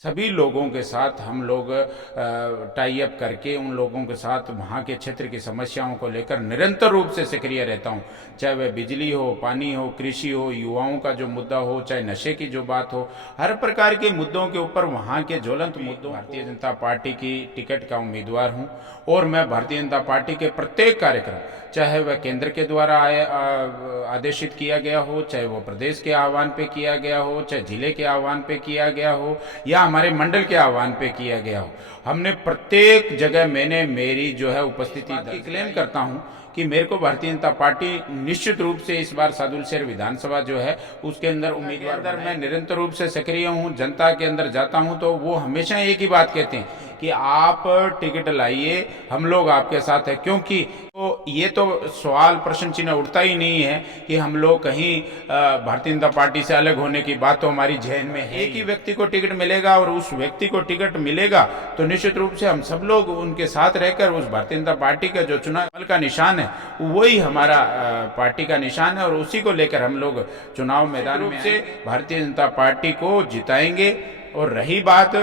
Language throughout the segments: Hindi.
सभी लोगों के साथ हम लोग टाई अप करके उन लोगों के साथ वहाँ के क्षेत्र की समस्याओं को लेकर निरंतर रूप से सक्रिय रहता हूँ। चाहे वह बिजली हो, पानी हो, कृषि हो, युवाओं का जो मुद्दा हो, चाहे नशे की जो बात हो, हर प्रकार के मुद्दों के ऊपर वहाँ के ज्वलंत मुद्दों। भारतीय जनता पार्टी की टिकट का उम्मीदवार हूँ और मैं भारतीय जनता पार्टी के प्रत्येक कार्यक्रम, चाहे वह केंद्र के द्वारा आदेशित किया गया हो, चाहे वो प्रदेश के आह्वान पे किया गया हो, चाहे जिले के आह्वान पे किया गया हो या हमारे मंडल के आह्वान पे किया गया हो, हमने प्रत्येक जगह मैंने मेरी जो है उपस्थिति क्लेम करता हूं कि मेरे को भारतीय जनता पार्टी निश्चित रूप से इस बार सादुलशहर विधानसभा जो है उसके अंदर उम्मीदवार अंदर मैं निरंतर रूप से सक्रिय हूं। जनता के अंदर जाता हूं तो वो हमेशा एक ही बात कहते हैं कि आप टिकट लाइए, हम लोग आपके साथ हैं। क्योंकि तो ये तो सवाल प्रश्न चिन्ह उठता ही नहीं है कि हम लोग कहीं भारतीय जनता पार्टी से अलग होने की बात तो हमारी जहन में है। एक ही व्यक्ति को टिकट मिलेगा और उस व्यक्ति को टिकट मिलेगा तो निश्चित रूप से हम सब लोग उनके साथ रहकर उस भारतीय जनता पार्टी का जो चुनाव का निशान है वही हमारा पार्टी का निशान है और उसी को लेकर हम लोग चुनाव मैदान में से भारतीय जनता पार्टी को जिताएंगे। और रही बात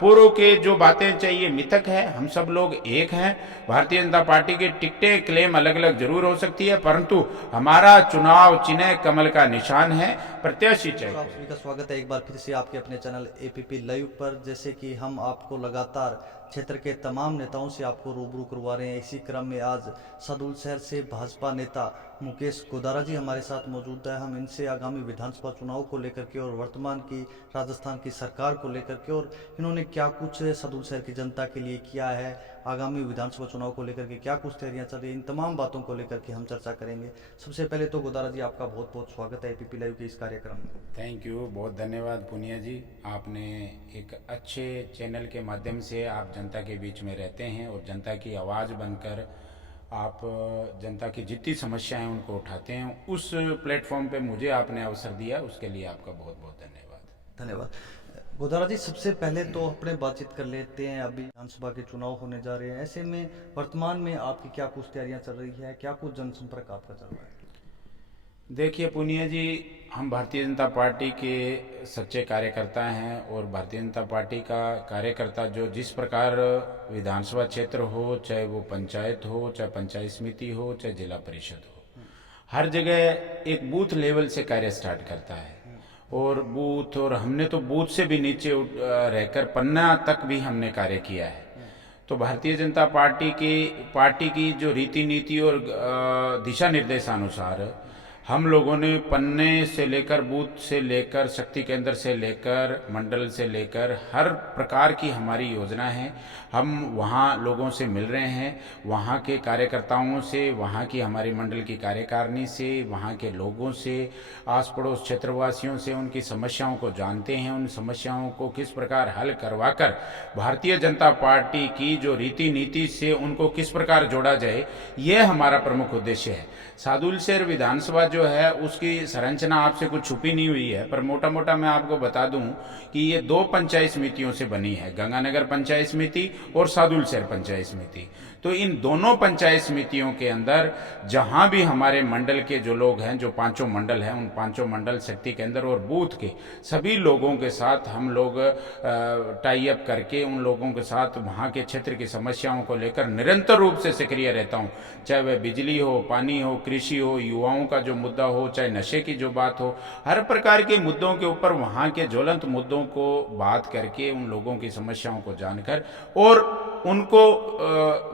पूर्व के जो बातें चाहिए मिथक है, हम सब लोग एक हैं। भारतीय जनता पार्टी की टिकटें क्लेम अलग अलग जरूर हो सकती है, परंतु हमारा चुनाव चिन्ह कमल का निशान है, प्रत्याशी चाहिए। आप सभी का स्वागत है एक बार फिर से आपके अपने चैनल एपीपी लाइव पर। जैसे कि हम आपको लगातार क्षेत्र के तमाम नेताओं से आपको रूबरू करवा रहे हैं, इसी क्रम में आज सादुलशहर से भाजपा नेता मुकेश गोदारा जी हमारे साथ मौजूद है। हम इनसे आगामी विधानसभा चुनाव को लेकर के और वर्तमान की राजस्थान की सरकार को लेकर के और इन्होंने क्या कुछ सादुलशहर की जनता के लिए किया है, आगामी विधानसभा चुनाव को लेकर के क्या कुछ तैयारियां चल रही है, इन तमाम बातों को लेकर के हम चर्चा करेंगे। सबसे पहले तो गोदारा जी आपका बहुत बहुत स्वागत है एपीपी लाइव के इस कार्यक्रम में। थैंक यू, बहुत धन्यवाद पुनिया जी। आपने एक अच्छे चैनल के माध्यम से आप जनता के बीच में रहते हैं और जनता की आवाज़ बनकर आप जनता की जितनी समस्याएं उनको उठाते हैं, उस प्लेटफॉर्म पे मुझे आपने अवसर दिया, उसके लिए आपका बहुत बहुत धन्यवाद। धन्यवाद गोदारा जी। सबसे पहले तो अपने बातचीत कर लेते हैं, अभी विधानसभा के चुनाव होने जा रहे हैं, ऐसे में वर्तमान में आपकी क्या कुछ तैयारियां चल रही है, क्या कुछ जनसंपर्क आपका चल रहा है? देखिए पुनिया जी, हम भारतीय जनता पार्टी के सच्चे कार्यकर्ता हैं और भारतीय जनता पार्टी का कार्यकर्ता जो जिस प्रकार विधानसभा क्षेत्र हो, चाहे वो पंचायत हो, चाहे पंचायत समिति हो, चाहे जिला परिषद हो, हर जगह एक बूथ लेवल से कार्य स्टार्ट करता है। और बूथ, और हमने तो बूथ से भी नीचे रहकर पन्ना तक भी हमने कार्य किया है। तो भारतीय जनता पार्टी की जो रीति नीति और दिशा निर्देशानुसार हम लोगों ने पन्ने से लेकर, बूथ से लेकर, शक्ति केंद्र से लेकर, मंडल से लेकर हर प्रकार की हमारी योजना है। हम वहाँ लोगों से मिल रहे हैं, वहाँ के कार्यकर्ताओं से, वहाँ की हमारी मंडल की कार्यकारिणी से, वहाँ के लोगों से, आस पड़ोस क्षेत्रवासियों से उनकी समस्याओं को जानते हैं, उन समस्याओं को किस प्रकार हल करवाकर भारतीय जनता पार्टी की जो रीति नीति से उनको किस प्रकार जोड़ा जाए, ये हमारा प्रमुख उद्देश्य है। सादुलशहर विधानसभा जो है उसकी संरचना आपसे कुछ छुपी नहीं हुई है, पर मोटा मोटा मैं आपको बता दूं कि ये दो पंचायत समितियों से बनी है, गंगानगर पंचायत समिति और सादुलशहर पंचायत समिति। तो इन दोनों पंचायत समितियों के अंदर जहां भी हमारे मंडल के जो लोग हैं, जो पांचों मंडल हैं, उन पांचों मंडल, शक्ति केंद्र और बूथ के सभी लोगों के साथ हम लोग टाई अप करके उन लोगों के साथ वहाँ के क्षेत्र की समस्याओं को लेकर निरंतर रूप से सक्रिय रहता हूँ। चाहे वह बिजली हो, पानी हो, कृषि हो, युवाओं का जो मुद्दा हो, चाहे नशे की जो बात हो, हर प्रकार के मुद्दों के ऊपर वहाँ के ज्वलंत मुद्दों को बात करके उन लोगों की समस्याओं को जानकर और उनको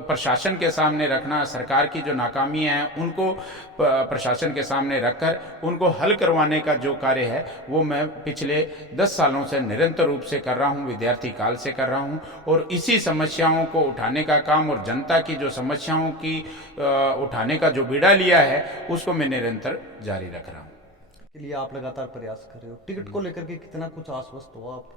प्रशासन के सामने रखना, सरकार की जो नाकामियां हैं उनको प्रशासन के सामने रखकर उनको हल करवाने का जो कार्य है वो मैं पिछले 10 सालों से निरंतर रूप से कर रहा हूं, विद्यार्थी काल से कर रहा हूं। और इसी समस्याओं को उठाने का काम और जनता की जो समस्याओं की उठाने का जो बीड़ा लिया है उसको मैं निरंतर जारी रख रहा हूँ। के लिए आप लगातार प्रयास कर रहे हो, टिकट को लेकर के कितना कुछ आश्वस्त हो आप?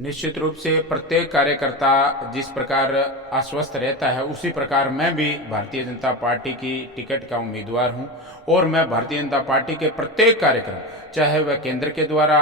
निश्चित रूप से प्रत्येक कार्यकर्ता जिस प्रकार आश्वस्त रहता है उसी प्रकार मैं भी भारतीय जनता पार्टी की टिकट का उम्मीदवार हूं और मैं भारतीय जनता पार्टी के प्रत्येक कार्यक्रम, चाहे वह केंद्र के द्वारा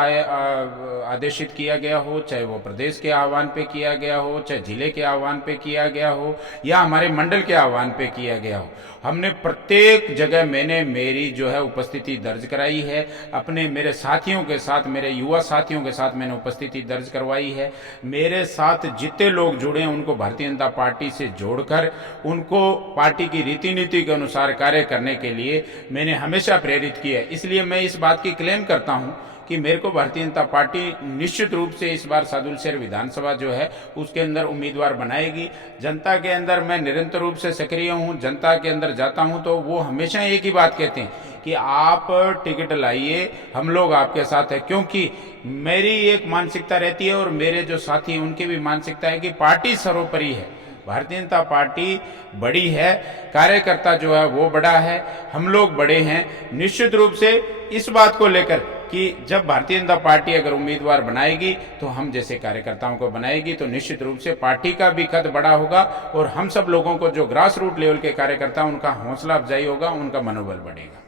आदेशित किया गया हो, चाहे वो प्रदेश के आह्वान पे किया गया हो, चाहे जिले के आह्वान पे किया गया हो या हमारे मंडल के आह्वान पे किया गया हो, हमने प्रत्येक जगह मैंने मेरी जो है उपस्थिति दर्ज कराई है। अपने मेरे साथियों के साथ, मेरे युवा साथियों के साथ मैंने उपस्थिति दर्ज करवाई है। मेरे साथ जितने लोग जुड़े हैं उनको भारतीय जनता पार्टी से जोड़कर उनको पार्टी की रीति नीति के अनुसार कार्य करने के लिए मैंने हमेशा प्रेरित किया है। इसलिए मैं इस बात की क्लेम करता हूं कि मेरे को भारतीय जनता पार्टी निश्चित रूप से इस बार सादुलशहर विधानसभा जो है उसके अंदर उम्मीदवार बनाएगी। जनता के अंदर मैं निरंतर रूप से सक्रिय हूं, जनता के अंदर जाता हूं तो वो हमेशा एक ही बात कहते हैं कि आप टिकट लाइए, हम लोग आपके साथ हैं। क्योंकि मेरी एक मानसिकता रहती है और मेरे जो साथी हैं उनकी भी मानसिकता है कि पार्टी सर्वोपरि है, भारतीय जनता पार्टी बड़ी है, कार्यकर्ता जो है वो बड़ा है, हम लोग बड़े हैं। निश्चित रूप से इस बात को लेकर कि जब भारतीय जनता पार्टी अगर उम्मीदवार बनाएगी तो हम जैसे कार्यकर्ताओं को बनाएगी तो निश्चित रूप से पार्टी का भी कद बड़ा होगा और हम सब लोगों को जो ग्रास रूट लेवल के कार्यकर्ता उनका हौसला अफजाई होगा, उनका मनोबल बढ़ेगा।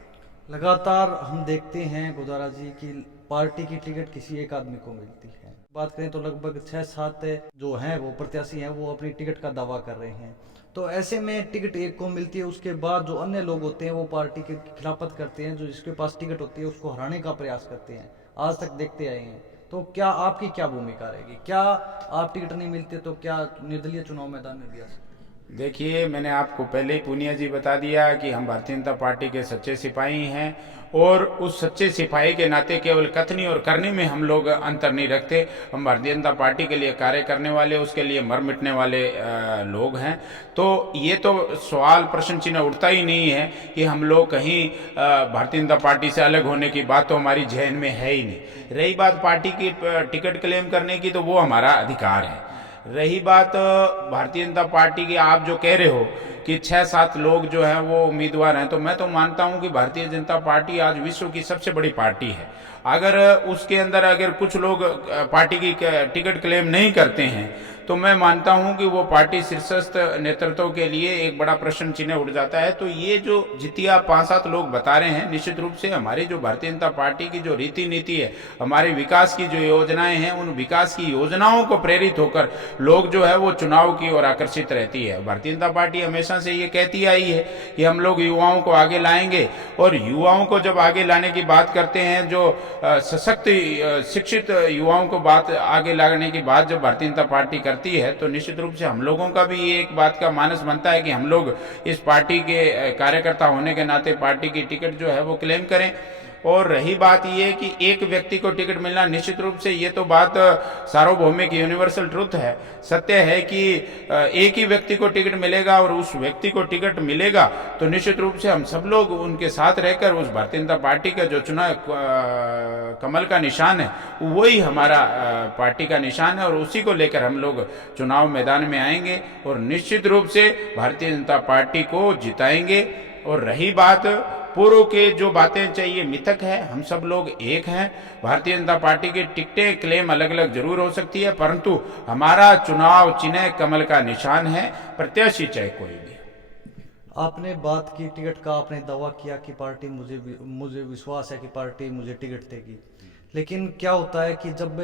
लगातार हम देखते हैं गोदारा जी की पार्टी की टिकट किसी एक आदमी को मिलती है। बात करें तो लगभग 6-7 जो हैं वो प्रत्याशी हैं वो अपनी टिकट का दावा कर रहे हैं। तो ऐसे में टिकट एक को मिलती है, उसके बाद जो अन्य लोग होते हैं वो पार्टी के खिलाफत करते हैं, जो जिसके पास टिकट होती है उसको हराने का प्रयास करते हैं, आज तक देखते आए हैं। तो क्या आपकी क्या भूमिका रहेगी? क्या आप टिकट नहीं मिलते तो क्या निर्दलीय चुनाव मैदान में भी आ सकते? देखिए, मैंने आपको पहले ही पूनिया जी बता दिया कि हम भारतीय जनता पार्टी के सच्चे सिपाही हैं और उस सच्चे सिपाही के नाते केवल कथनी और करनी में हम लोग अंतर नहीं रखते। हम भारतीय जनता पार्टी के लिए कार्य करने वाले, उसके लिए मर मिटने वाले लोग हैं। तो ये तो सवाल प्रश्न चिन्ह उठता ही नहीं है कि हम लोग कहीं भारतीय जनता पार्टी से अलग होने की बात तो हमारी जहन में है ही नहीं। रही बात पार्टी की टिकट क्लेम करने की, तो वो हमारा अधिकार है। रही बात भारतीय जनता पार्टी की, आप जो कह रहे हो कि 6-7 लोग जो हैं वो उम्मीदवार हैं, तो मैं तो मानता हूं कि भारतीय जनता पार्टी आज विश्व की सबसे बड़ी पार्टी है। अगर उसके अंदर अगर कुछ लोग पार्टी की टिकट क्लेम नहीं करते हैं तो मैं मानता हूं कि वो पार्टी शीर्षस्थ नेतृत्व के लिए एक बड़ा प्रश्न चिन्ह उठ जाता है। तो ये जो जितिया 5-7 लोग बता रहे हैं, निश्चित रूप से हमारी जो भारतीय जनता पार्टी की जो रीति नीति है, हमारे विकास की जो योजनाएं हैं, उन विकास की योजनाओं को प्रेरित होकर लोग जो है वो चुनाव की ओर आकर्षित रहती है। भारतीय जनता पार्टी हमेशा से ये कहती आई है कि हम लोग युवाओं को आगे लाएंगे, और युवाओं को जब आगे लाने की बात करते हैं, जो सशक्त शिक्षित युवाओं को बात आगे लाने की बात जब भारतीय जनता पार्टी करती है, तो निश्चित रूप से हम लोगों का भी एक बात का मानस बनता है कि हम लोग इस पार्टी के कार्यकर्ता होने के नाते पार्टी की टिकट जो है वो क्लेम करें। और रही बात ये कि एक व्यक्ति को टिकट मिलना, निश्चित रूप से ये तो बात सार्वभौमिक यूनिवर्सल ट्रुथ है, सत्य है कि एक ही व्यक्ति को टिकट मिलेगा और उस व्यक्ति को टिकट मिलेगा तो निश्चित रूप से हम सब लोग उनके साथ रहकर उस भारतीय जनता पार्टी का जो चुनाव कमल का निशान है वही हमारा पार्टी का निशान है, और उसी को लेकर हम लोग चुनाव मैदान में आएंगे और निश्चित रूप से भारतीय जनता पार्टी को जिताएंगे। और रही बात पूर्व के जो बातें चाहिए मिथक है, हम सब लोग एक हैं। भारतीय जनता पार्टी की टिकटें क्लेम अलग अलग जरूर हो सकती है, परंतु हमारा चुनाव चिन्ह कमल का निशान है, प्रत्याशी चाहे कोई भी। आपने बात की टिकट का, आपने दावा किया कि पार्टी मुझे विश्वास है कि पार्टी मुझे टिकट देगी, लेकिन क्या होता है कि जब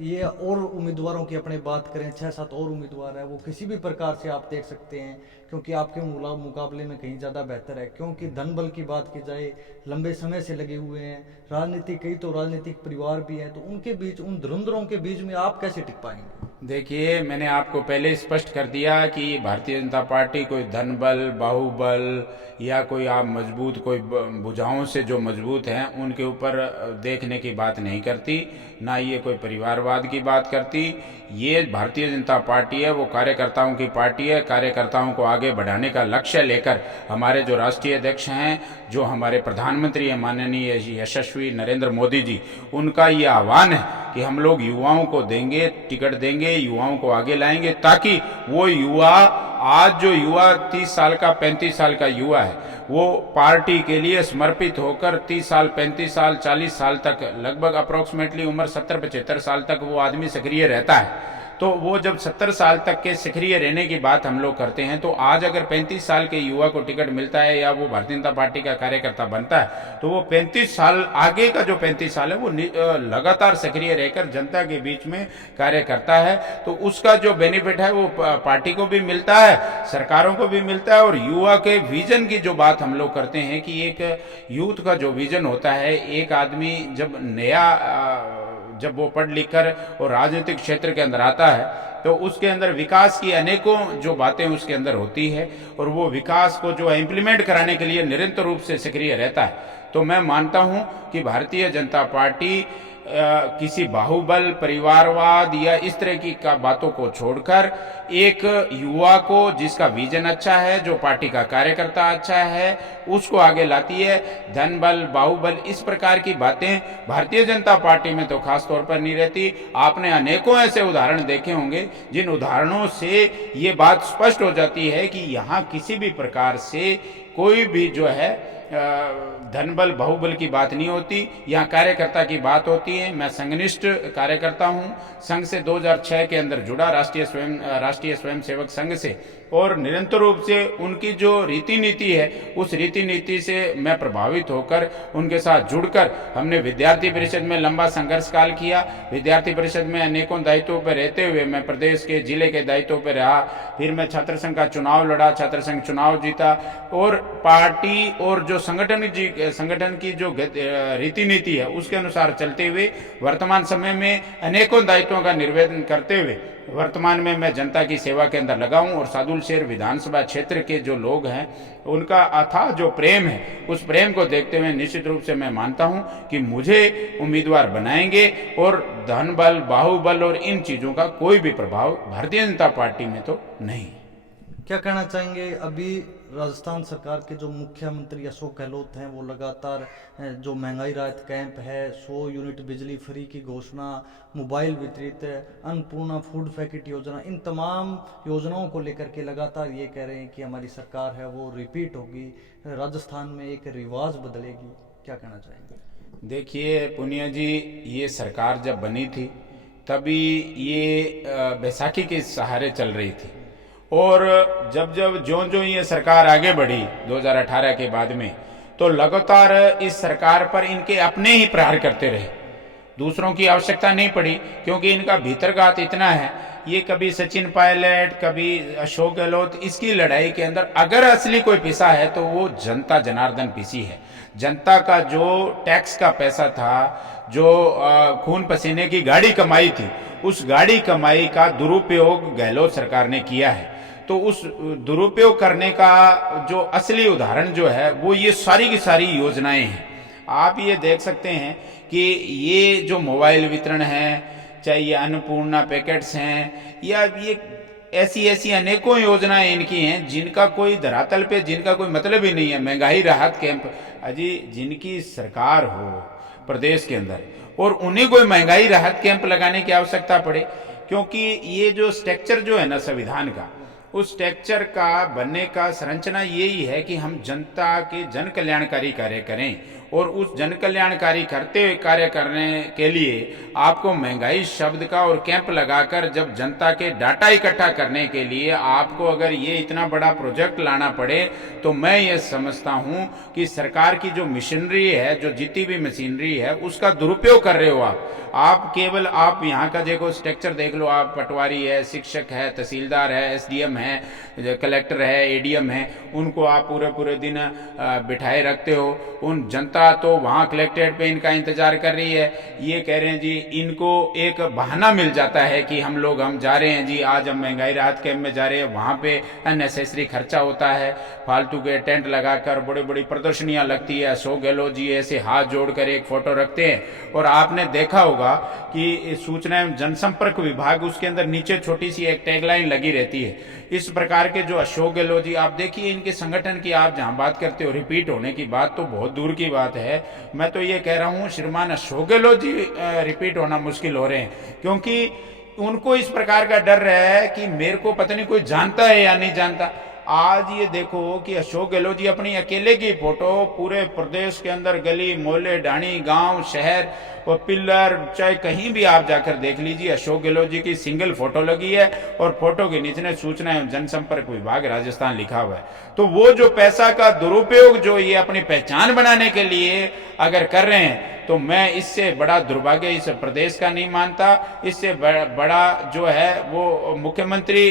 ये और उम्मीदवारों की अपने बात करें, 6-7 और उम्मीदवार है, वो किसी भी प्रकार से आप देख सकते हैं क्योंकि आपके मुकाबले में कहीं ज़्यादा बेहतर है, क्योंकि धन बल की बात की जाए लंबे समय से लगे हुए हैं, राजनीतिक कई तो राजनीतिक परिवार भी हैं, तो उनके बीच, उन धुरंधरों के बीच में आप कैसे टिक पाएंगे? देखिए, मैंने आपको पहले स्पष्ट कर दिया कि भारतीय जनता पार्टी कोई धन बल, बाहुबल या कोई आप मजबूत कोई भुजाओं से जो मजबूत हैं उनके ऊपर देखने की बात नहीं करती, ना ये कोई परिवारवाद की बात करती। ये भारतीय जनता पार्टी है, वो कार्यकर्ताओं की पार्टी है। कार्यकर्ताओं को आगे बढ़ाने का लक्ष्य लेकर हमारे जो राष्ट्रीय अध्यक्ष हैं, जो हमारे प्रधानमंत्री हैं माननीय यशस्वी नरेंद्र मोदी जी, उनका ये आह्वान है कि हम लोग युवाओं को देंगे, टिकट देंगे, युवाओं को आगे लाएंगे, ताकि वो युवा, आज जो युवा 30 साल का 35 साल का युवा है, वो पार्टी के लिए समर्पित होकर 30 साल 35 साल 40 साल तक, लगभग अप्रोक्सीमेटली उम्र 70-75 साल तक वो आदमी सक्रिय रहता है। तो वो जब 70 साल तक के सक्रिय रहने की बात हम लोग करते हैं, तो आज अगर 35 साल के युवा को टिकट मिलता है या वो भारतीय जनता पार्टी का कार्यकर्ता बनता है, तो वो 35 साल आगे का जो 35 साल है वो लगातार सक्रिय रहकर जनता के बीच में कार्य करता है। तो उसका जो बेनिफिट है वो पार्टी को भी मिलता है, सरकारों को भी मिलता है। और युवा के विजन की जो बात हम लोग करते हैं कि एक यूथ का जो विजन होता है, एक आदमी जब वो पढ़ लिख कर और राजनीतिक क्षेत्र के अंदर आता है तो उसके अंदर विकास की अनेकों जो बातें उसके अंदर होती है और वो विकास को जो इम्प्लीमेंट कराने के लिए निरंतर रूप से सक्रिय रहता है। तो मैं मानता हूं कि भारतीय जनता पार्टी किसी बाहुबल, परिवारवाद या इस तरह की बातों को छोड़कर एक युवा को जिसका विजन अच्छा है, जो पार्टी का कार्यकर्ता अच्छा है, उसको आगे लाती है। धन बल, बाहुबल, इस प्रकार की बातें भारतीय जनता पार्टी में तो खास तौर पर नहीं रहती। आपने अनेकों ऐसे उदाहरण देखे होंगे जिन उदाहरणों से ये बात स्पष्ट हो जाती है कि यहाँ किसी भी प्रकार से कोई भी जो है धनबल, बाहुबल की बात नहीं होती, यहाँ कार्यकर्ता की बात होती है। मैं संघनिष्ठ कार्यकर्ता हूँ, संघ से 2006 के अंदर जुड़ा, राष्ट्रीय स्वयंसेवक संघ से, और निरंतर रूप से उनकी जो रीति नीति है उस रीति नीति से मैं प्रभावित होकर उनके साथ जुड़कर हमने विद्यार्थी परिषद में लंबा संघर्ष काल किया। विद्यार्थी परिषद में अनेकों दायित्वों पर रहते हुए मैं प्रदेश के जिले के दायित्वों पर रहा। फिर मैं छात्र संघ का चुनाव लड़ा, छात्र संघ चुनाव जीता, और पार्टी और जो संगठन की जो रीति नीति है उसके अनुसार चलते हुए वर्तमान समय में अनेकों दायित्वों का निर्वहन करते हुए वर्तमान में मैं जनता की सेवा के अंदर लगा हूं। और सादुल शहर विधानसभा क्षेत्र के जो लोग हैं उनका अथाह जो प्रेम है, उस प्रेम को देखते हुए निश्चित रूप से मैं मानता हूं कि मुझे उम्मीदवार बनाएंगे और धन बल, बाहुबल और इन चीजों का कोई भी प्रभाव भारतीय जनता पार्टी में तो नहीं। क्या कहना चाहेंगे, अभी राजस्थान सरकार के जो मुख्यमंत्री अशोक गहलोत हैं वो लगातार जो महंगाई राहत कैंप है, 100 यूनिट बिजली फ्री की घोषणा, मोबाइल वितरित, अन्नपूर्णा फूड पैकेट योजना, इन तमाम योजनाओं को लेकर के लगातार ये कह रहे हैं कि हमारी सरकार है वो रिपीट होगी, राजस्थान में एक रिवाज बदलेगी। क्या कहना चाहेंगे? देखिए पुनिया जी, ये सरकार जब बनी थी तभी ये बैसाखी के सहारे चल रही थी, और जब ज्यों ये सरकार आगे बढ़ी 2018 के बाद में, तो लगातार इस सरकार पर इनके अपने ही प्रहार करते रहे, दूसरों की आवश्यकता नहीं पड़ी, क्योंकि इनका भीतरघात इतना है। ये कभी सचिन पायलट, कभी अशोक गहलोत, इसकी लड़ाई के अंदर अगर असली कोई पिसा है तो वो जनता जनार्दन पिसी है। जनता का जो टैक्स का पैसा था, जो खून पसीने की गाड़ी कमाई थी, उस गाड़ी कमाई का दुरुपयोग गहलोत सरकार ने किया है। तो उस दुरुपयोग करने का जो असली उदाहरण जो है वो ये सारी की सारी योजनाएं हैं। आप ये देख सकते हैं कि ये जो मोबाइल वितरण है, चाहे ये अन्नपूर्णा पैकेट्स हैं, या ये ऐसी अनेकों योजनाएं इनकी हैं जिनका कोई धरातल पे जिनका कोई मतलब ही नहीं है। महंगाई राहत कैंप, अजी जिनकी सरकार हो प्रदेश के अंदर और उन्हें कोई महंगाई राहत कैंप लगाने की आवश्यकता पड़े, क्योंकि ये जो स्ट्रक्चर जो है ना संविधान का, उस स्ट्रक्चर का बनने का संरचना यही है कि हम जनता के जन कल्याणकारी कार्य करें, और उस जन कल्याणकारी कार्य करने के लिए आपको महंगाई शब्द का और कैंप लगाकर जब जनता के डाटा इकट्ठा करने के लिए आपको अगर ये इतना बड़ा प्रोजेक्ट लाना पड़े, तो मैं ये समझता हूँ कि सरकार की जो मशीनरी है, जो जितनी भी मशीनरी है, उसका दुरुपयोग कर रहे हो आप केवल आप यहाँ का देखो स्ट्रक्चर देख लो, आप पटवारी है, शिक्षक है, तहसीलदार है, एसडीएम है, कलेक्टर है, एडीएम है, उनको आप पूरे दिन बिठाए रखते हो। उन जनता तो वहाँ कलेक्ट्रेट पे इनका इंतजार कर रही है। ये कह रहे हैं जी, इनको एक बहाना मिल जाता है कि हम जा रहे हैं जी, आज हम महंगाई राहत कैंप में जा रहे हैं, वहाँ पे अननेसेसरी खर्चा होता है, फालतू के टेंट लगाकर बड़ी बड़ी प्रदर्शनियां लगती है। अशोक गहलोत जी ऐसे हाथ जोड़कर एक फोटो रखते हैं, और आपने देखा होगा कि सूचना एवं जनसंपर्क विभाग, उसके अंदर नीचे छोटी सी एक टैगलाइन लगी रहती है। इस प्रकार के जो अशोक गहलोत जी, आप देखिए इनके संगठन की आप जहां बात करते हो रिपीट होने की बात, तो बहुत दूर की बात है। मैं तो ये कह रहा हूं श्रीमान अशोक गहलोत जी रिपीट होना मुश्किल हो रहे हैं, क्योंकि उनको इस प्रकार का डर है कि मेरे को पता नहीं कोई जानता है या नहीं जानता। आज ये देखो कि अशोक गहलोत जी अपनी अकेले की फोटो पूरे प्रदेश के अंदर गली मोहल्ले, ढाणी, गांव, शहर और पिलर चाहे कहीं भी आप जाकर देख लीजिए, अशोक गहलोत जी की सिंगल फोटो लगी है और फोटो के नीचे सूचना एवं जनसंपर्क विभाग राजस्थान लिखा हुआ है। तो वो जो पैसा का दुरुपयोग जो ये अपनी पहचान बनाने के लिए अगर कर रहे हैं, तो मैं इससे बड़ा दुर्भाग्य इस प्रदेश का नहीं मानता। इससे बड़ा जो है वो मुख्यमंत्री,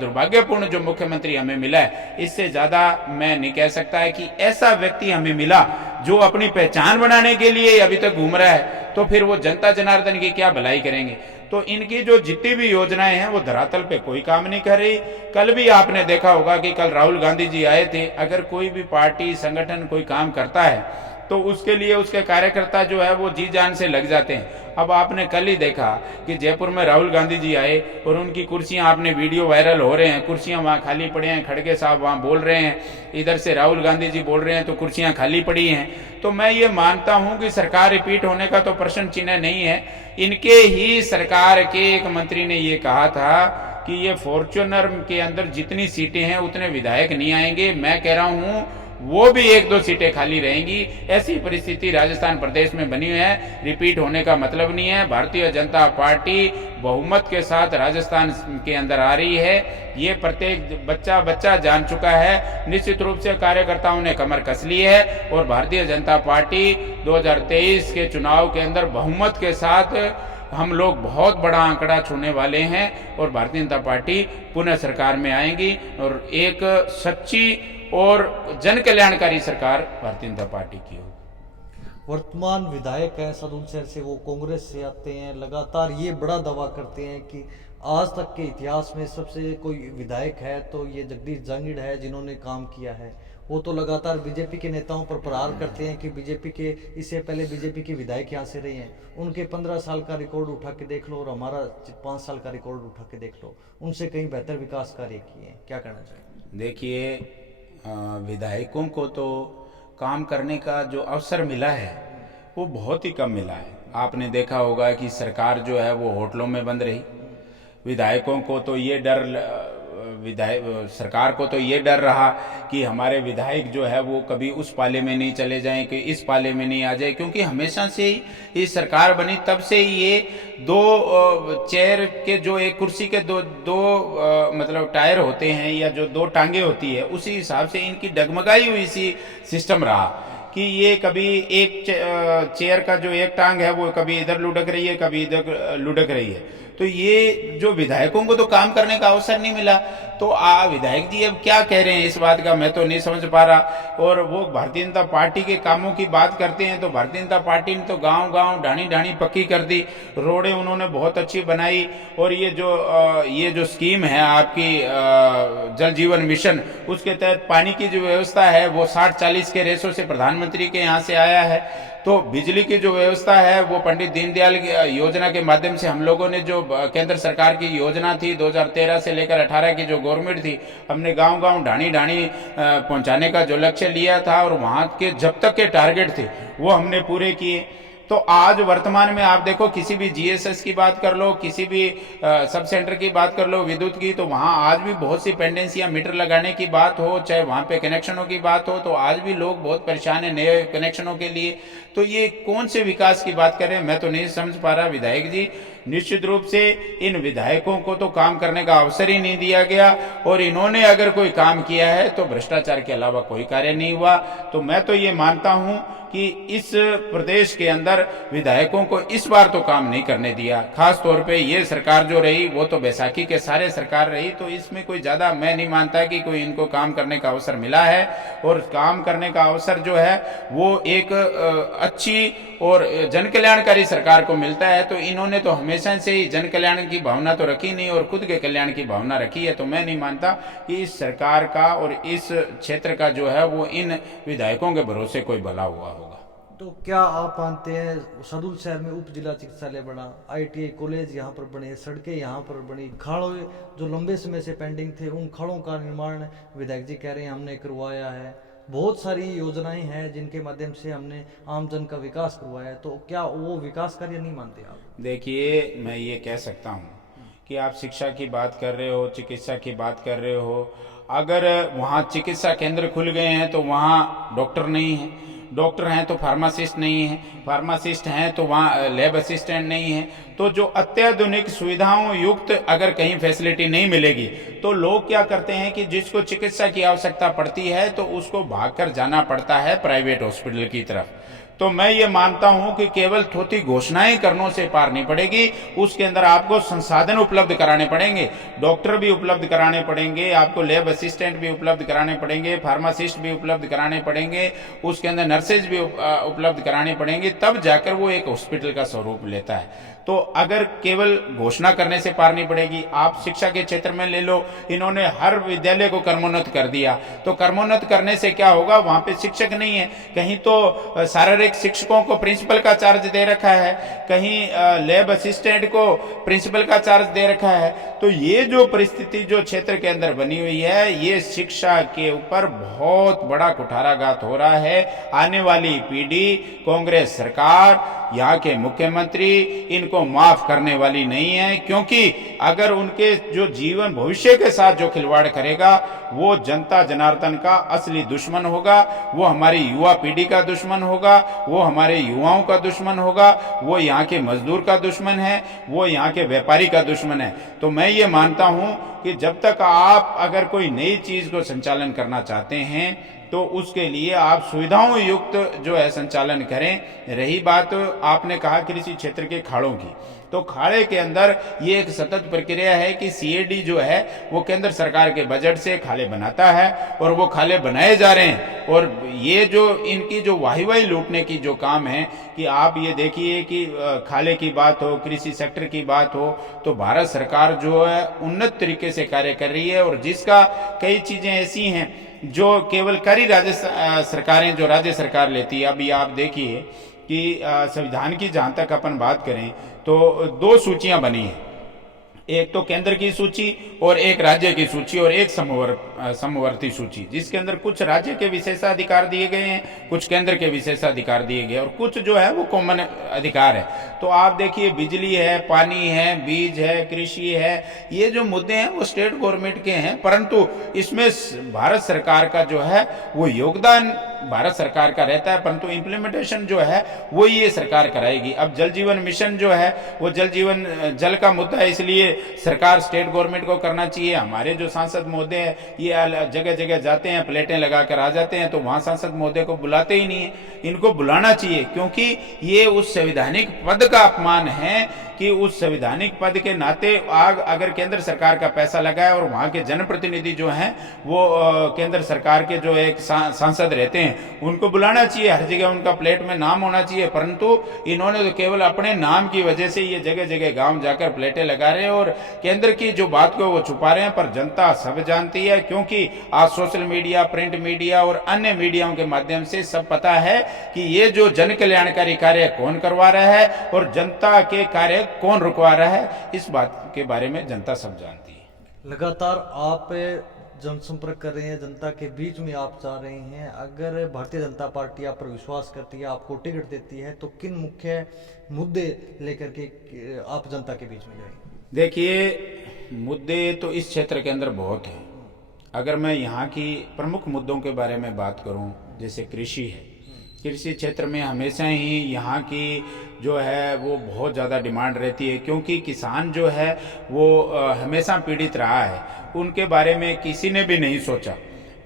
दुर्भाग्यपूर्ण जो मुख्यमंत्री हमें मिला है, इससे ज्यादा मैं नहीं कह सकता है कि ऐसा व्यक्ति हमें मिला जो अपनी पहचान बनाने के लिए अभी तक घूम रहा है। तो फिर वो जनता जनार्दन की क्या भलाई करेंगे। तो इनकी जो जितनी भी योजनाएं हैं वो धरातल पे कोई काम नहीं कर रही। कल भी आपने देखा होगा कि कल राहुल गांधी जी आए थे। अगर कोई भी पार्टी संगठन कोई काम करता है तो उसके लिए उसके कार्यकर्ता जो है वो जी जान से लग जाते हैं। अब आपने कल ही देखा कि जयपुर में राहुल गांधी जी आए और उनकी कुर्सियां, आपने वीडियो वायरल हो रहे हैं, कुर्सियां वहां खाली पड़ी हैं, खड़गे साहब वहां बोल रहे हैं, इधर से राहुल गांधी जी बोल रहे हैं तो कुर्सियां खाली पड़ी हैं। तो मैं ये मानता हूं कि सरकार रिपीट होने का तो प्रश्न चिन्ह नहीं है। इनके ही सरकार के एक मंत्री ने ये कहा था कि ये फॉर्च्यूनर के अंदर जितनी सीटें हैं उतने विधायक नहीं आएंगे। मैं कह रहा हूं वो भी 1-2 सीटें खाली रहेंगी। ऐसी परिस्थिति राजस्थान प्रदेश में बनी हुई है। रिपीट होने का मतलब नहीं है। भारतीय जनता पार्टी बहुमत के साथ राजस्थान के अंदर आ रही है। ये प्रत्येक बच्चा जान चुका है। निश्चित रूप से कार्यकर्ताओं ने कमर कस ली है और भारतीय जनता पार्टी 2023 के चुनाव के अंदर बहुमत के साथ हम लोग बहुत बड़ा आंकड़ा छूने वाले हैं और भारतीय जनता पार्टी पुनः सरकार में आएंगी और एक सच्ची और जन कल्याणकारी सरकार भारतीय जनता पार्टी की होगी। वर्तमान विधायक है सदुल शहर से, वो कांग्रेस से आते हैं, लगातार ये बड़ा दावा करते हैं कि आज तक के इतिहास में सबसे कोई विधायक है तो ये जगदीश जांगिड़ है जिन्होंने काम किया है। वो तो लगातार बीजेपी के नेताओं पर प्रहार करते हैं कि बीजेपी के, इससे पहले बीजेपी के विधायक यहाँ से रहे हैं, उनके 15 साल का रिकॉर्ड उठा के देख लो और हमारा 5 साल का रिकॉर्ड उठा के देख लो, उनसे कहीं बेहतर विकास कार्य किए हैं। क्या कहना चाहिए? देखिए, विधायकों को तो काम करने का जो अवसर मिला है वो बहुत ही कम मिला है। आपने देखा होगा कि सरकार जो है वो होटलों में बंद रही। विधायकों को तो ये डर, सरकार को तो ये डर रहा कि हमारे विधायक जो है वो कभी उस पाले में नहीं चले जाएं, कि इस पाले में नहीं आ जाए, क्योंकि हमेशा से ही ये सरकार बनी तब से ही ये 2 चेयर के जो एक कुर्सी के दो मतलब टायर होते हैं या जो 2 टांगे होती है, उसी हिसाब से इनकी डगमगाई हुई सी सिस्टम रहा कि ये कभी एक चेयर का जो एक टांग है वो कभी इधर लुढ़क रही है, कभी इधर लुढ़क रही है। तो ये जो विधायकों को तो काम करने का अवसर नहीं मिला। तो विधायक जी अब क्या कह रहे हैं इस बात का मैं तो नहीं समझ पा रहा। और वो भारतीय जनता पार्टी के कामों की बात करते हैं तो भारतीय जनता पार्टी ने तो गांव-गांव ढाणी पक्की कर दी, रोडें उन्होंने बहुत अच्छी बनाई। और ये जो स्कीम है आपकी जल जीवन मिशन, उसके तहत पानी की जो व्यवस्था है वो 60-40 के रेशो से प्रधानमंत्री के यहाँ से आया है। तो बिजली की जो व्यवस्था है वो पंडित दीनदयाल योजना के माध्यम से हम लोगों ने जो केंद्र सरकार की योजना थी 2013 से लेकर 18 की जो गवर्नमेंट थी, हमने गांव-गांव ढाणी पहुंचाने का जो लक्ष्य लिया था और वहां के जब तक के टारगेट थे वो हमने पूरे किए। तो आज वर्तमान में आप देखो, किसी भी जीएसएस की बात कर लो, किसी भी सब सेंटर की बात कर लो विद्युत की, तो वहां आज भी बहुत सी पेंडेंसियां, मीटर लगाने की बात हो, चाहे वहां पे कनेक्शनों की बात हो, तो आज भी लोग बहुत परेशान है नए कनेक्शनों के लिए। तो ये कौन से विकास की बात कर रहे हैं मैं तो नहीं समझ पा रहा। विधायक जी, निश्चित रूप से इन विधायकों को तो काम करने का अवसर ही नहीं दिया गया और इन्होंने अगर कोई काम किया है तो भ्रष्टाचार के अलावा कोई कार्य नहीं हुआ। तो मैं तो ये मानता हूं कि इस प्रदेश के अंदर विधायकों को इस बार तो काम नहीं करने दिया। खास तौर पे ये सरकार जो रही वो तो बैसाखी के सारे सरकार रही, तो इसमें कोई ज्यादा मैं नहीं मानता कि कोई इनको काम करने का अवसर मिला है। और काम करने का अवसर जो है वो एक अच्छी और जन कल्याणकारी सरकार को मिलता है। तो इन्होंने तो हमेशा से ही जन कल्याण की भावना तो रखी नहीं और खुद के कल्याण की भावना रखी है। तो मैं नहीं मानता कि इस सरकार का और इस क्षेत्र का जो है वो इन विधायकों के भरोसे कोई भला हुआ होगा। तो क्या आप मानते हैं सदुल शहर में उप जिला चिकित्सालय बना, ITI कॉलेज यहाँ पर बने, सड़कें यहाँ पर बनी, खाड़ों जो लंबे समय से पेंडिंग थे उन खाड़ों का निर्माण विधायक जी कह रहे हैं हमने करवाया है, बहुत सारी योजनाएं हैं जिनके माध्यम से हमने आम जन का विकास करवाया है। तो क्या वो विकास कार्य नहीं मानते आप? देखिए, मैं ये कह सकता हूँ कि आप शिक्षा की बात कर रहे हो, चिकित्सा की बात कर रहे हो, अगर वहाँ चिकित्सा केंद्र खुल गए हैं तो वहाँ डॉक्टर नहीं है, डॉक्टर हैं तो फार्मासिस्ट नहीं है, फार्मासिस्ट हैं तो वहाँ लैब असिस्टेंट नहीं है। तो जो अत्याधुनिक सुविधाओं युक्त अगर कहीं फैसिलिटी नहीं मिलेगी तो लोग क्या करते हैं कि जिसको चिकित्सा की आवश्यकता पड़ती है तो उसको भागकर जाना पड़ता है प्राइवेट हॉस्पिटल की तरफ। तो मैं ये मानता हूं कि केवल थोथी घोषणाएं करने से पार नहीं पड़ेगी, उसके अंदर आपको संसाधन उपलब्ध कराने पड़ेंगे, डॉक्टर भी उपलब्ध कराने पड़ेंगे, आपको लैब असिस्टेंट भी उपलब्ध कराने पड़ेंगे, फार्मासिस्ट भी उपलब्ध कराने पड़ेंगे, उसके अंदर नर्सेज भी उपलब्ध कराने पड़ेंगे, तब जाकर वो एक हॉस्पिटल का स्वरूप लेता है। तो अगर केवल घोषणा करने से पार नहीं पड़ेगी। आप शिक्षा के क्षेत्र में ले लो, इन्होंने हर विद्यालय को कर्मोन्नत कर दिया, तो कर्मोन्नत करने से क्या होगा, वहां पे शिक्षक नहीं है, कहीं तो शारीरिक शिक्षकों को प्रिंसिपल का चार्ज दे रखा है, कहीं लैब असिस्टेंट को प्रिंसिपल का चार्ज दे रखा है। तो ये जो परिस्थिति जो क्षेत्र के अंदर बनी हुई है, ये शिक्षा के ऊपर बहुत बड़ा कुठाराघात हो रहा है। आने वाली पीढ़ी कांग्रेस सरकार, यहाँ के मुख्यमंत्री इनको माफ करने वाली नहीं है, क्योंकि अगर उनके जो जीवन भविष्य के साथ जो खिलवाड़ करेगा वो जनता जनार्दन का असली दुश्मन होगा, वो हमारी युवा पीढ़ी का दुश्मन होगा, वो हमारे युवाओं का दुश्मन होगा, वो यहाँ के मजदूर का दुश्मन है, वो यहाँ के व्यापारी का दुश्मन है। तो मैं ये मानता हूँ कि जब तक आप अगर कोई नई चीज को संचालन करना चाहते हैं तो उसके लिए आप सुविधाओं युक्त जो है संचालन करें। रही बात आपने कहा कृषि क्षेत्र के खाड़ों की, तो खाड़े के अंदर ये एक सतत प्रक्रिया है कि सीएडी जो है वो केंद्र सरकार के बजट से खाले बनाता है और वो खाले बनाए जा रहे हैं। और ये जो इनकी जो वाही लूटने की जो काम है कि आप ये देखिए कि खाले की बात हो, कृषि सेक्टर की बात हो, तो भारत सरकार जो है उन्नत तरीके से कार्य कर रही है। और जिसका कई चीजें ऐसी हैं जो केवल करी राज्य सरकारें जो राज्य सरकार लेती है। अभी आप देखिए कि संविधान की जहां तक अपन बात करें तो 2 सूचियां बनी हैं, एक तो केंद्र की सूची और एक राज्य की सूची और एक समवर्ती सूची, जिसके अंदर कुछ राज्य के विशेषाधिकार दिए गए हैं, कुछ केंद्र के विशेषाधिकार दिए गए और कुछ जो है वो कॉमन अधिकार है। तो आप देखिए बिजली है, पानी है, बीज है, कृषि है, ये जो मुद्दे हैं वो स्टेट गवर्नमेंट के हैं, परंतु इसमें भारत सरकार का जो है वो योगदान भारत सरकार का रहता है, परंतु इम्प्लीमेंटेशन जो है वो ये सरकार कराएगी। अब जल जीवन मिशन जो है वो जल का मुद्दा है, इसलिए सरकार स्टेट गवर्नमेंट को करना चाहिए। हमारे जो सांसद महोदय हैं ये जगह जगह जाते हैं, प्लेटें लगाकर आ जाते हैं, तो वहां सांसद महोदय को बुलाते ही नहीं है। इनको बुलाना चाहिए, क्योंकि ये उस संवैधानिक पद का अपमान है कि उस संवैधानिक पद के नाते अगर केंद्र सरकार का पैसा लगा है और वहां के जनप्रतिनिधि जो हैं वो केंद्र सरकार के जो एक सांसद रहते हैं उनको बुलाना चाहिए, हर जगह उनका प्लेट में नाम होना चाहिए। परंतु इन्होंने तो केवल अपने नाम की वजह से ये जगह जगह गांव जाकर प्लेटें लगा रहे हैं और केंद्र की जो बात को वो छुपा रहे हैं, पर जनता सब जानती है, क्योंकि आज सोशल मीडिया, प्रिंट मीडिया और अन्य मीडियाओं के माध्यम से सब पता है कि ये जो जन कल्याणकारी कार्य कौन करवा रहा है और जनता के कार्य कौन रुकवा रहा है, इस बात के बारे में जनता सब जानती है। लगातार आप जनसंपर्क कर रहे हैं, जनता के बीच में आप जा रहे हैं। अगर भारतीय जनता पार्टी आप पर विश्वास करती है, आपको टिकट देती है, तो किन मुख्य मुद्दे लेकर के आप जनता के बीच में जाएंगे? देखिए, मुद्दे तो इस क्षेत्र के अंदर बहुत हैं। अगर मैं यहाँ की प्रमुख मुद्दों के बारे में बात करूँ, जैसे कृषि है, कृषि क्षेत्र में हमेशा ही यहाँ की जो है वो बहुत ज़्यादा डिमांड रहती है, क्योंकि किसान जो है वो हमेशा पीड़ित रहा है, उनके बारे में किसी ने भी नहीं सोचा।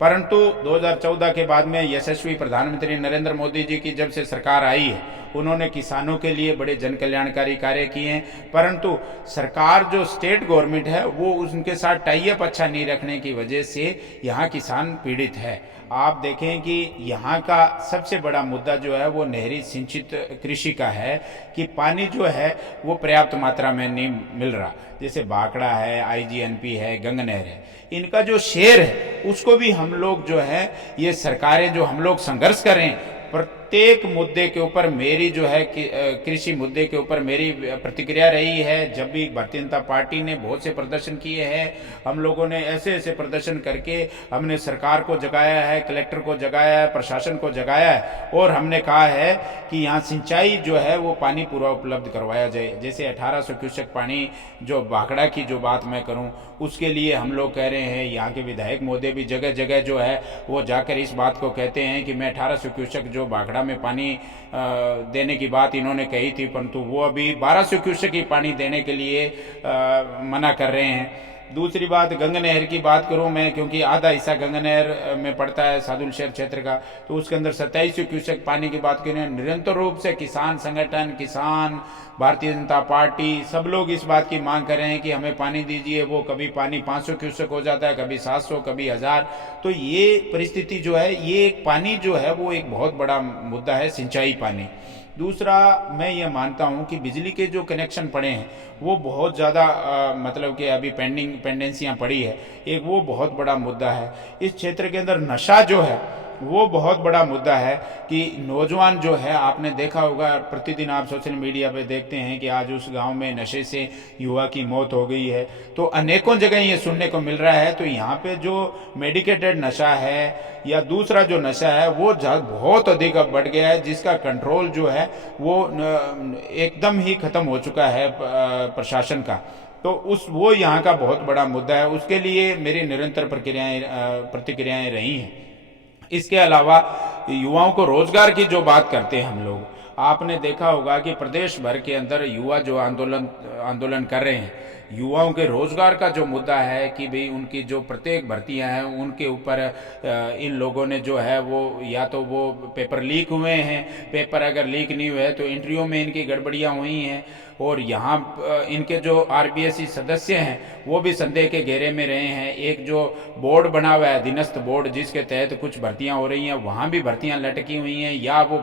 परंतु 2014 के बाद में यशस्वी प्रधानमंत्री नरेंद्र मोदी जी की जब से सरकार आई है, उन्होंने किसानों के लिए बड़े जन कल्याणकारी कार्य किए हैं, परंतु सरकार जो स्टेट गवर्नमेंट है वो उनके साथ टाई अप अच्छा नहीं रखने की वजह से यहाँ किसान पीड़ित है। आप देखें कि यहाँ का सबसे बड़ा मुद्दा जो है वो नहरी सिंचित कृषि का है कि पानी जो है वो पर्याप्त मात्रा में नहीं मिल रहा। जैसे बाकड़ा है, आईजीएनपी है, गंगनहर है, इनका जो शेर है उसको भी हम लोग जो है ये सरकारें जो हम लोग संघर्ष कर रहे हैं, प्रत्येक मुद्दे के ऊपर मेरी जो है कृषि मुद्दे के ऊपर मेरी प्रतिक्रिया रही है। जब भी भारतीय जनता पार्टी ने बहुत से प्रदर्शन किए हैं, हम लोगों ने ऐसे ऐसे प्रदर्शन करके हमने सरकार को जगाया है, कलेक्टर को जगाया है, प्रशासन को जगाया है और हमने कहा है कि यहाँ सिंचाई जो है वो पानी पूरा उपलब्ध करवाया जाए। जैसे 1800 क्यूसेक पानी जो भाखड़ा की जो बात मैं करूँ उसके लिए हम लोग कह रहे हैं, यहाँ के विधायक महोदय भी जगह जगह जो है वो जाकर इस बात को कहते हैं कि मैं 1800 क्यूसेक जो भाखड़ा बाड़ा में पानी देने की बात इन्होंने कही थी, परंतु वो अभी 1200 क्यूसेक ही पानी देने के लिए मना कर रहे हैं। दूसरी बात, गंगा नहर की बात करूं मैं, क्योंकि आधा हिस्सा गंगा नहर में पड़ता है सादुल शहर क्षेत्र का, तो उसके अंदर 2700 क्यूसेक पानी की बात करें। निरंतर रूप से किसान संगठन, किसान, भारतीय जनता पार्टी, सब लोग इस बात की मांग कर रहे हैं कि हमें पानी दीजिए। वो कभी पानी 500 क्यूसेक हो जाता है, कभी 700, कभी 1000। तो ये परिस्थिति जो है, ये पानी जो है वो एक बहुत बड़ा मुद्दा है, सिंचाई पानी। दूसरा, मैं ये मानता हूँ कि बिजली के जो कनेक्शन पड़े हैं वो बहुत ज़्यादा मतलब कि अभी पेंडेंसियाँ पड़ी है, एक वो बहुत बड़ा मुद्दा है। इस क्षेत्र के अंदर नशा जो है वो बहुत बड़ा मुद्दा है कि नौजवान जो है, आपने देखा होगा, प्रतिदिन आप सोशल मीडिया पे देखते हैं कि आज उस गांव में नशे से युवा की मौत हो गई है। तो अनेकों जगह ये सुनने को मिल रहा है। तो यहाँ पे जो मेडिकेटेड नशा है या दूसरा जो नशा है वो बहुत अधिक अब बढ़ गया है, जिसका कंट्रोल जो है वो एकदम ही खत्म हो चुका है प्रशासन का। तो वो यहाँ का बहुत बड़ा मुद्दा है, उसके लिए मेरी निरंतर प्रतिक्रियाएं रही हैं। इसके अलावा युवाओं को रोजगार की जो बात करते हैं हम लोग, आपने देखा होगा कि प्रदेश भर के अंदर युवा जो आंदोलन कर रहे हैं, युवाओं के रोजगार का जो मुद्दा है कि भाई उनकी जो प्रत्येक भर्तियां हैं उनके ऊपर इन लोगों ने जो है वो या तो वो पेपर लीक हुए हैं, पेपर अगर लीक नहीं हुए तो इंटरव्यू में इनकी गड़बड़ियां हुई हैं, और यहाँ इनके जो आरबीएससी सदस्य हैं वो भी संदेह के घेरे में रहे हैं। एक जो बोर्ड बना हुआ है, अधीनस्थ बोर्ड, जिसके तहत कुछ भर्तियां हो रही हैं, वहाँ भी भर्तियां लटकी हुई हैं, या वो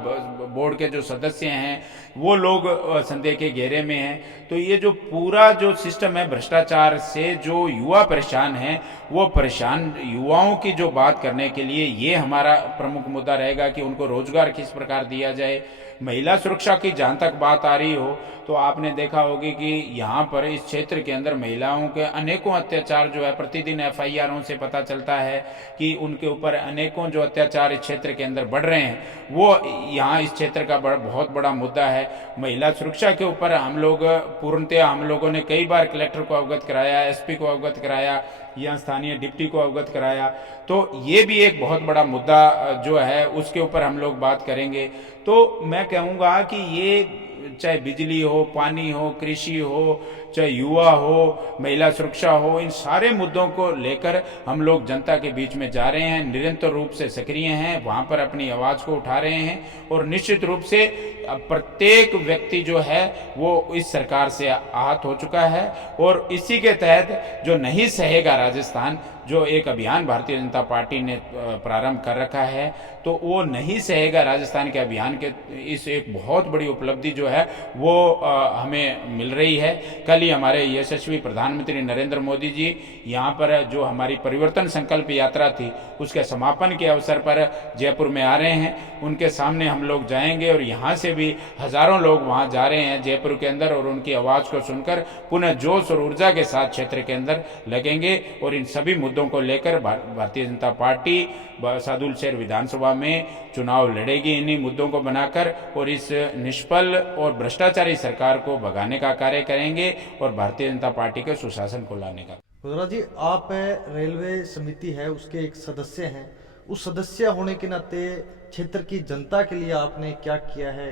बोर्ड के जो सदस्य हैं वो लोग संदेह के घेरे में हैं। तो ये जो पूरा जो सिस्टम है, भ्रष्टाचार से जो युवा परेशान हैं, वो परेशान युवाओं की जो बात करने के लिए ये हमारा प्रमुख मुद्दा रहेगा कि उनको रोजगार किस प्रकार दिया जाए। महिला सुरक्षा की जहाँ तक बात आ रही हो, तो आपने देखा होगी कि यहाँ पर इस क्षेत्र के अंदर महिलाओं के अनेकों अत्याचार जो है, प्रतिदिन एफआईआरों से पता चलता है कि उनके ऊपर अनेकों जो अत्याचार इस क्षेत्र के अंदर बढ़ रहे हैं, वो यहाँ इस क्षेत्र का बहुत बड़ा मुद्दा है। महिला सुरक्षा के ऊपर हम लोग पूर्णतः हम लोगों ने कई बार कलेक्टर को अवगत कराया, एसपी को अवगत कराया, या स्थानीय डिप्टी को अवगत कराया। तो ये भी एक बहुत बड़ा मुद्दा जो है उसके ऊपर हम लोग बात करेंगे। तो मैं कहूँगा कि ये चाहे बिजली हो, पानी हो, कृषि हो, चाहे युवा हो, महिला सुरक्षा हो, इन सारे मुद्दों को लेकर हम लोग जनता के बीच में जा रहे हैं, निरंतर रूप से सक्रिय हैं, वहाँ पर अपनी आवाज़ को उठा रहे हैं। और निश्चित रूप से प्रत्येक व्यक्ति जो है वो इस सरकार से आहत हो चुका है, और इसी के तहत जो नहीं सहेगा राजस्थान, जो एक अभियान भारतीय जनता पार्टी ने प्रारंभ कर रखा है, तो वो नहीं सहेगा राजस्थान के अभियान के इस एक बहुत बड़ी उपलब्धि जो है वो हमें मिल रही है। कल ही हमारे यशस्वी प्रधानमंत्री नरेंद्र मोदी जी यहाँ पर जो हमारी परिवर्तन संकल्प यात्रा थी उसके समापन के अवसर पर जयपुर में आ रहे हैं। उनके सामने हम लोग जाएंगे और यहाँ से भी हजारों लोग वहाँ जा रहे हैं जयपुर के अंदर, और उनकी आवाज़ को सुनकर पुनः जोश और ऊर्जा के साथ क्षेत्र के अंदर लगेंगे, और इन सभी मुद्दों को लेकर भारतीय जनता पार्टी सादुल शहर विधानसभा में चुनाव लड़ेगी इन्हीं मुद्दों को बनाकर, और इस निष्फल और भ्रष्टाचारी सरकार को भगाने का कार्य करेंगे और भारतीय जनता पार्टी के सुशासन को लाने का। गुजरा जी, आप रेलवे समिति है उसके एक सदस्य हैं, उस सदस्य होने के नाते क्षेत्र की जनता के लिए आपने क्या किया है,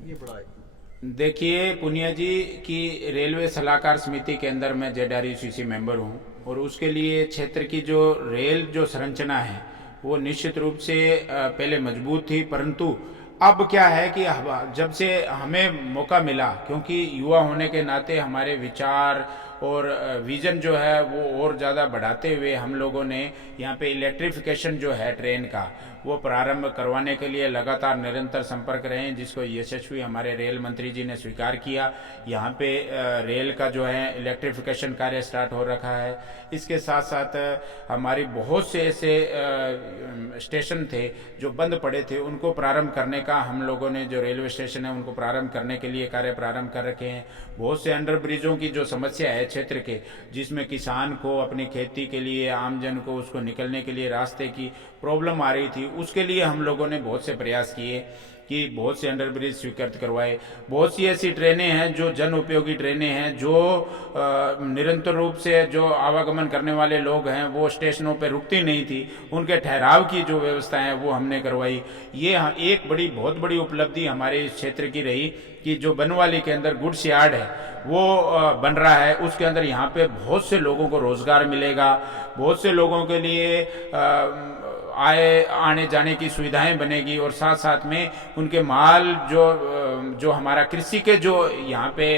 ये बड़ा है। देखिए पुनिया जी कि रेलवे सलाहकार समिति के अंदर मैं जेडआरयूसीसी मेंबर हूँ, और उसके लिए क्षेत्र की जो रेल जो संरचना है वो निश्चित रूप से पहले मजबूत थी, परंतु अब क्या है कि जब से हमें मौका मिला, क्योंकि युवा होने के नाते हमारे विचार और विजन जो है वो और ज़्यादा बढ़ाते हुए हम लोगों ने यहाँ पे इलेक्ट्रिफिकेशन जो है ट्रेन का वो प्रारंभ करवाने के लिए लगातार निरंतर संपर्क रहे हैं, जिसको यशस्वी हमारे रेल मंत्री जी ने स्वीकार किया। यहाँ पे रेल का जो है इलेक्ट्रिफिकेशन कार्य स्टार्ट हो रखा है। इसके साथ साथ हमारी बहुत से ऐसे स्टेशन थे जो बंद पड़े थे, उनको प्रारंभ करने का हम लोगों ने, जो रेलवे स्टेशन है उनको प्रारंभ करने के लिए कार्य प्रारंभ कर रखे हैं। बहुत से अंडर ब्रिजों की जो समस्या है क्षेत्र के, जिसमें किसान को अपनी खेती के लिए, आमजन को उसको निकलने के लिए रास्ते की प्रॉब्लम आ रही थी, उसके लिए हम लोगों ने बहुत से प्रयास किए। कि बहुत से अंडरब्रिज स्वीकृत करवाए। बहुत सी ऐसी ट्रेनें हैं जो जन उपयोगी ट्रेनें हैं, जो निरंतर रूप से जो आवागमन करने वाले लोग हैं वो स्टेशनों पर रुकती नहीं थी, उनके ठहराव की जो व्यवस्था है वो हमने करवाई। ये एक बहुत बड़ी उपलब्धि हमारे इस क्षेत्र की रही कि जो बनवाली के अंदर गुड्स यार्ड है वो बन रहा है, उसके अंदर यहाँ पे बहुत से लोगों को रोजगार मिलेगा, बहुत से लोगों के लिए आने जाने की सुविधाएं बनेगी, और साथ साथ में उनके माल जो हमारा कृषि के जो यहाँ पे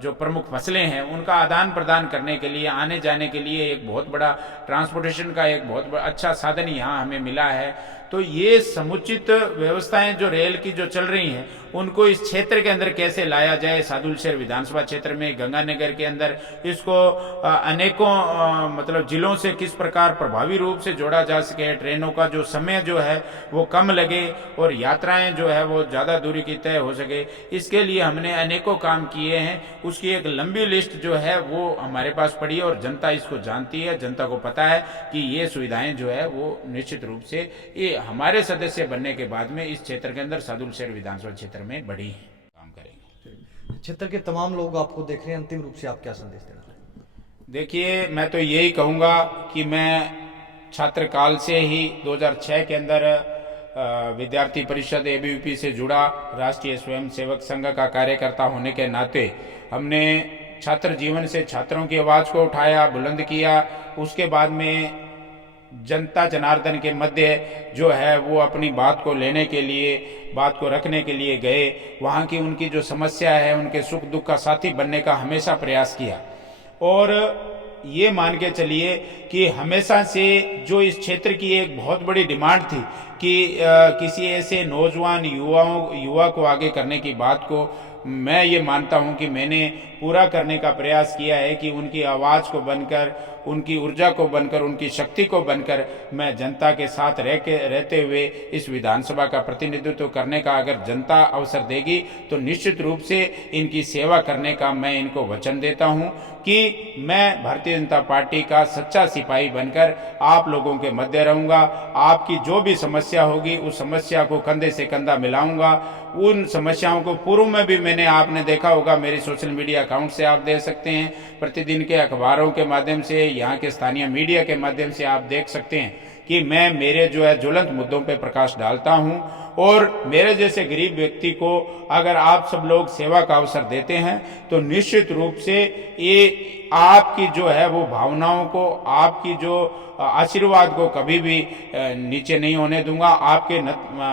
जो प्रमुख फसलें हैं उनका आदान प्रदान करने के लिए, आने जाने के लिए एक बहुत बड़ा ट्रांसपोर्टेशन का एक बहुत बड़ा अच्छा साधन यहाँ हमें मिला है। तो ये समुचित व्यवस्थाएं जो रेल की जो चल रही हैं उनको इस क्षेत्र के अंदर कैसे लाया जाए, सादुलशहर विधानसभा क्षेत्र में, गंगानगर के अंदर इसको अनेकों मतलब जिलों से किस प्रकार प्रभावी रूप से जोड़ा जा सके, ट्रेनों का जो समय जो है वो कम लगे और यात्राएं जो है वो ज़्यादा दूरी की तय हो सके, इसके लिए हमने अनेकों काम किए हैं। उसकी एक लंबी लिस्ट जो है वो हमारे पास पड़ी है और जनता इसको जानती है, जनता को पता है कि ये सुविधाएं जो है वो निश्चित रूप से ये हमारे सदस्य बनने के बाद में इस क्षेत्र के अंदर सादुलशहर विधानसभा क्षेत्र में बढ़ी है, काम करेंगे। क्षेत्र के तमाम लोग आपको देख रहे हैं, अंतिम रूप से आप क्या संदेश देना चाहेंगे? देखिए, मैं तो यही कहूँगा कि मैं छात्र काल से ही 2006 के अंदर विद्यार्थी परिषद एबीवीपी से जुड़ा, राष्ट्रीय स्वयंसेवक संघ का कार्यकर्ता होने के नाते हमने छात्र जीवन से छात्रों की आवाज़ को उठाया, बुलंद किया। उसके बाद में जनता जनार्दन के मध्य जो है वो अपनी बात को लेने के लिए, बात को रखने के लिए गए, वहाँ की उनकी जो समस्या है उनके सुख दुख का साथी बनने का हमेशा प्रयास किया। और ये मान के चलिए कि हमेशा से जो इस क्षेत्र की एक बहुत बड़ी डिमांड थी कि किसी ऐसे नौजवान युवा को आगे करने की बात को मैं ये मानता हूँ कि मैंने पूरा करने का प्रयास किया है कि उनकी आवाज़ को बनकर, उनकी ऊर्जा को बनकर, उनकी शक्ति को बनकर मैं जनता के साथ रहते हुए इस विधानसभा का प्रतिनिधित्व करने का अगर जनता अवसर देगी तो निश्चित रूप से इनकी सेवा करने का मैं इनको वचन देता हूँ कि मैं भारतीय जनता पार्टी का सच्चा सिपाही बनकर आप लोगों के मध्य रहूँगा। आपकी जो भी समस्या होगी उस समस्या को कंधे से कंधा मिलाऊंगा। उन समस्याओं को पूर्व में भी मैंने, आपने देखा होगा मेरी सोशल मीडिया अकाउंट से आप देख सकते हैं, प्रतिदिन के अखबारों के माध्यम से, यहाँ के स्थानीय मीडिया के माध्यम से आप देख सकते हैं कि मैं मेरे जो है ज्वलंत मुद्दों पे प्रकाश डालता हूँ। और मेरे जैसे गरीब व्यक्ति को अगर आप सब लोग सेवा का अवसर देते हैं तो निश्चित रूप से ये आपकी जो है वो भावनाओं को, आपकी जो आशीर्वाद को कभी भी नीचे नहीं होने दूंगा। आपके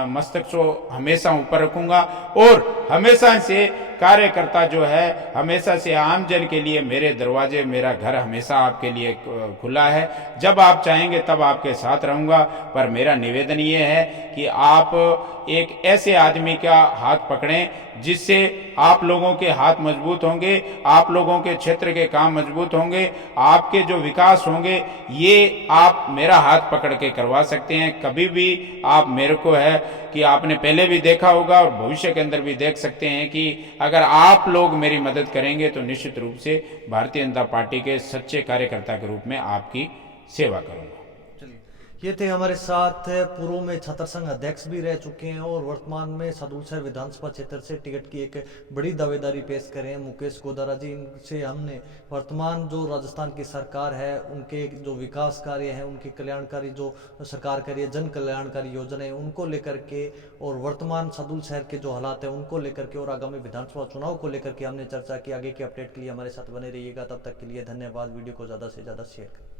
मस्तक को हमेशा ऊपर रखूंगा और हमेशा से कार्यकर्ता जो है, हमेशा से आमजन के लिए मेरे दरवाजे, मेरा घर हमेशा आपके लिए खुला है। जब आप चाहेंगे तब आपके साथ रहूंगा। पर मेरा निवेदन ये है कि आप एक ऐसे आदमी का हाथ पकड़ें जिससे आप लोगों के हाथ मजबूत होंगे, आप लोगों के क्षेत्र के काम मजबूत होंगे, आपके जो विकास होंगे ये आप मेरा हाथ पकड़ के करवा सकते हैं। कभी भी आप मेरे को है कि आपने पहले भी देखा होगा और भविष्य के अंदर भी देख सकते हैं कि अगर आप लोग मेरी मदद करेंगे तो निश्चित रूप से भारतीय जनता पार्टी के सच्चे कार्यकर्ता के रूप में आपकी सेवा करूंगा। चलिए, ये थे हमारे साथ पूर्व में छात्र संघ अध्यक्ष भी रह चुके हैं और वर्तमान में सादुलशहर विधानसभा क्षेत्र से टिकट की एक बड़ी दावेदारी पेश करें मुकेश गोदारा जी। इनसे हमने वर्तमान जो राजस्थान की सरकार है उनके जो विकास कार्य हैं, उनकी कल्याणकारी जो सरकार कर रही है, जन कल्याणकारी योजनाएं, उनको लेकर के और वर्तमान सादुलशहर के जो हालात हैं उनको लेकर के और आगामी विधानसभा चुनाव को लेकर के हमने चर्चा की। आगे के अपडेट के लिए हमारे साथ बने रहिएगा। तब तक के लिए धन्यवाद। वीडियो को ज़्यादा से ज़्यादा शेयर करें।